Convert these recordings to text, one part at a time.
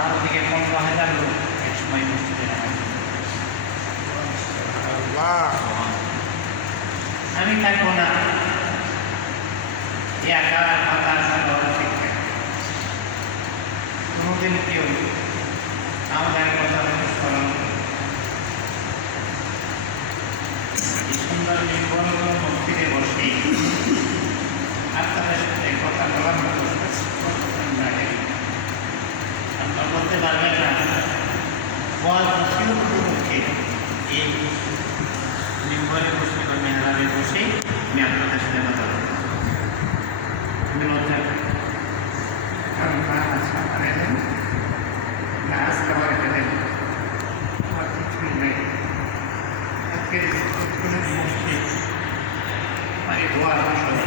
তার দিকে 15,000 লোক এক সময় মসজিদে নামাজ। আমি থাকবো না, একা পাতা কোনোদিন কেউ আমাদের কথা স্মরণ এই সুন্দর বড় বড় মসজিদে বসে আপনাদের সাথে কথা বলার মতো আপনারা বলতে পারবেন না মুখে এই নিম্বরে বসে বা মেহরাবে বসে আমি আপনাদের সাথে কথা বলব। আমি লজ্জা কারণ গাছ খাবার খেলেন আমার কিছুই নেই। আজকের মসজিদ মানে দোয়ার মসজিদে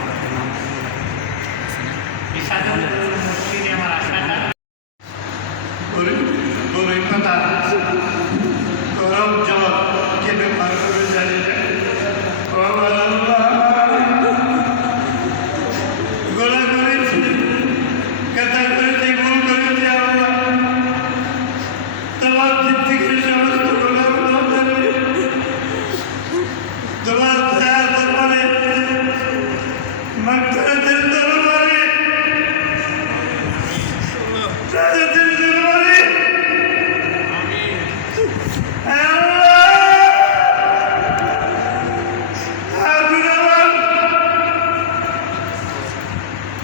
আমার আশাটা অভিজ্ঞতা গরম জল কে ব্যবহার করবে জানি না। গোলা করেছি, কথা করেছি, ভুল করেছি আল্লাহ, তোমার জিদ্দিগির সমস্ত গোলাগুলো তোমার দয়ার দরবারে মাগফিরাতের দরবারে সাহায্যের দরবারে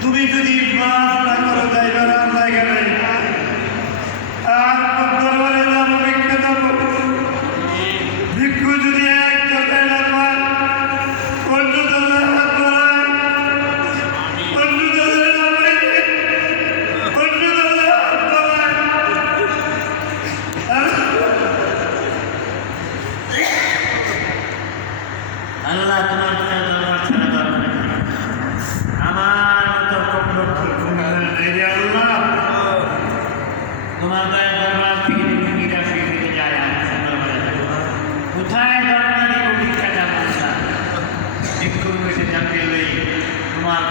তুমি যদি মাফ না করো যাইবার আমরা এখানে আর দরবারে যাবো, ভিক্ষা যাবো। ভিক্ষু যদি এক কথায় না পায়, অন্য দলের হাত বাড়ায়, অন্য দলের না পাইলে অন্য দলের হাত বাড়ায়। আল্লাহ তোমার দরবার ছাড়া দরকার আমার মতো আল্লাহ তোমার দয়া দরবার থেকে ভিক্ষিটা ফিরে যায়। কোথায় দরবার ভিক্ষা যাবো ভিক্ষুর বসে জানতে তোমার